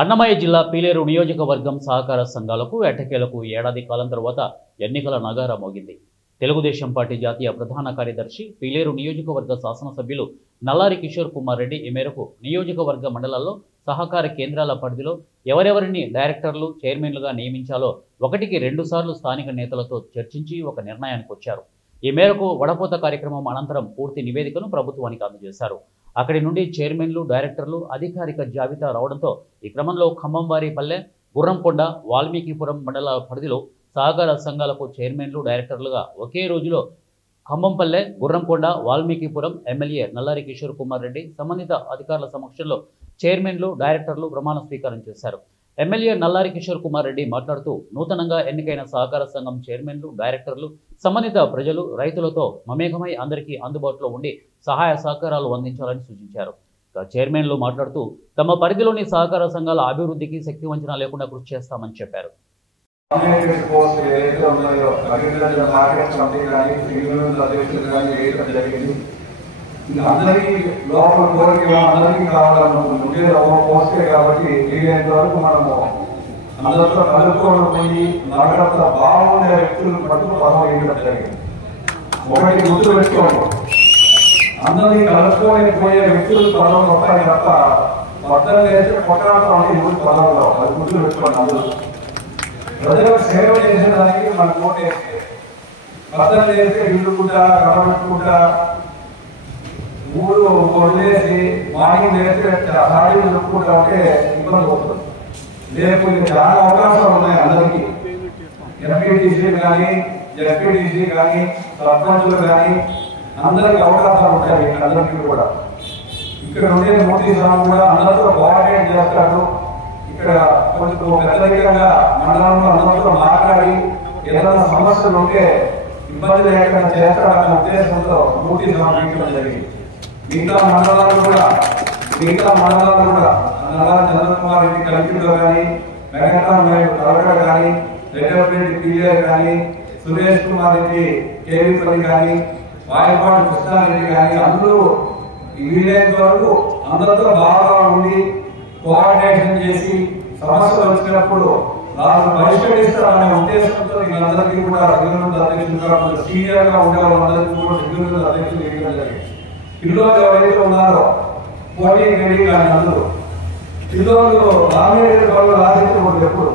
అన్నమయ్య జిల్లా పీలేరు నియోజకవర్గం సహకార సంఘాలకు ఎట్టకేలకు ఏడాది కాలం తర్వాత ఎన్నికల నగారా మోగింది. తెలుగుదేశం పార్టీ జాతీయ ప్రధాన కార్యదర్శి పీలేరు నియోజకవర్గ శాసనసభ్యులు నల్లారి కిషోర్ కుమార్ రెడ్డి ఈ మేరకు నియోజకవర్గ మండలాల్లో సహకార కేంద్రాల పరిధిలో ఎవరెవరిని డైరెక్టర్లు, చైర్మన్లుగా నియమించాలో 1కి 2 సార్లు స్థానిక నేతలతో చర్చించి ఒక నిర్ణయానికి వచ్చారు. ఈ మేరకు వడపోత కార్యక్రమం అనంతరం పూర్తి నివేదికను ప్రభుత్వానికి అందజేశారు. అక్కడి నుండి చైర్మన్లు, డైరెక్టర్లు అధికారిక జాబితా రావడంతో ఈ క్రమంలో ఖమ్మంవారిపల్లె, గుర్రంకొండ, వాల్మీకిపురం మండలాల పరిధిలో సహకార సంఘాలకు చైర్మన్లు, డైరెక్టర్లుగా ఒకే రోజులో ఖమ్మంపల్లె, గుర్రంకొండ, వాల్మీకిపురం ఎమ్మెల్యే నల్లారి కిషోర్ కుమార్ రెడ్డి సంబంధిత అధికారుల సమక్షంలో చైర్మన్లు, డైరెక్టర్లు ప్రమాణ స్వీకారం చేశారు. ఎమ్మెల్యే నల్లారి కిషోర్ కుమార్ రెడ్డి మాట్లాడుతూ నూతనంగా ఎన్నికైన సహకార సంఘం చైర్మన్లు, డైరెక్టర్లు సంబంధిత ప్రజలు, రైతులతో మమేకమై అందరికీ అందుబాటులో ఉండి సహాయ సహకారాలు అందించాలని సూచించారు. చైర్మన్లు మాట్లాడుతూ తమ పరిధిలోని సహకార సంఘాల అభివృద్ధికి శక్తి వంచన లేకుండా కృషి చేస్తామని చెప్పారు. అందరికీ లోపల కోరిక అందరికీ కావాలనుకుంటుంది పోస్తే కాబట్టి వీలైనంత వరకు మనము అందరితో కలుపుకోవడం పోయి నగరంత బాగుండే వ్యక్తులను పట్టుకు పదం వేయడం జరిగింది. ఒకటి గుర్తు పెట్టుకోండి, అందరినీ కలుపుకొని పోయే వ్యక్తులు పదం వస్తాయి తప్ప పద్దలు వేస్తే కొట్టాడతాం అంటే ఇప్పుడు పదవులో అది గుర్తు పెట్టుకోండి. అందరూ ప్రజలకు సేవ చేసేదానికి మనం ఓటు వేస్తే పద్దలు వేస్తే ఇల్లుకుంటా కలబెట్టుకుంటా ఊరు వదిలేసి మార్నింగ్ వేస్తే హాడీలు చెప్పుకుంటా ఉంటే ఇబ్బంది అవుతుంది. రేపు చాలా అవకాశాలు ఉన్నాయి అందరికీ. ఎంపీటీసీ కానీ, జెడ్పీటీసీ కానీ, సర్పంచులు కానీ అందరికీ అవకాశాలు ఉంటాయి. అందరికీ కూడా ఇక్కడ ఉండే మోదీ సార్ కూడా అందరితో కోఆర్డినేట్ చేస్తాడు. ఇక్కడ కొంచెం పెద్దరికంగా మండలంలో అందరితో మాట్లాడి ఏదైనా సమస్యలు ఉంటే ఇబ్బంది లేకుండా చేస్తాడన్న ఉద్దేశంతో మోదీ సార్ జరిగింది. మిగతా మండలాలు కూడా నల్లారి చంద్రకుమార్ రెడ్డి కల్పిలో కానీ, వెంకటరామయ్య కలకడ కానీ, రెడ్డి పీలేరు కానీ, సురేష్ కుమార్ రెడ్డి కేవీపల్లి కానీ, వాయపాటి కృష్ణారెడ్డి కానీ అందరూ వీలైనంత వరకు అందరితో బాగా ఉండి కోఆర్డినేషన్ చేసి సమస్యలు వచ్చినప్పుడు నాకు పరిష్కరిస్తారనే ఉద్దేశంతో వీళ్ళందరికీ కూడా రెగ్యులర్ అధ్యక్షులుగా సీనియర్ గా ఉండే వాళ్ళందరికీ కూడా రెగ్యులర్ అధ్యక్షులు వేయడం జరిగింది. పిల్లలు ఎవరైతే ఉన్నారో పోటీ రెడీ కానీ అందరూ పిల్లలు రామేశ్వర వాళ్ళు రాజకీయ ఎప్పుడు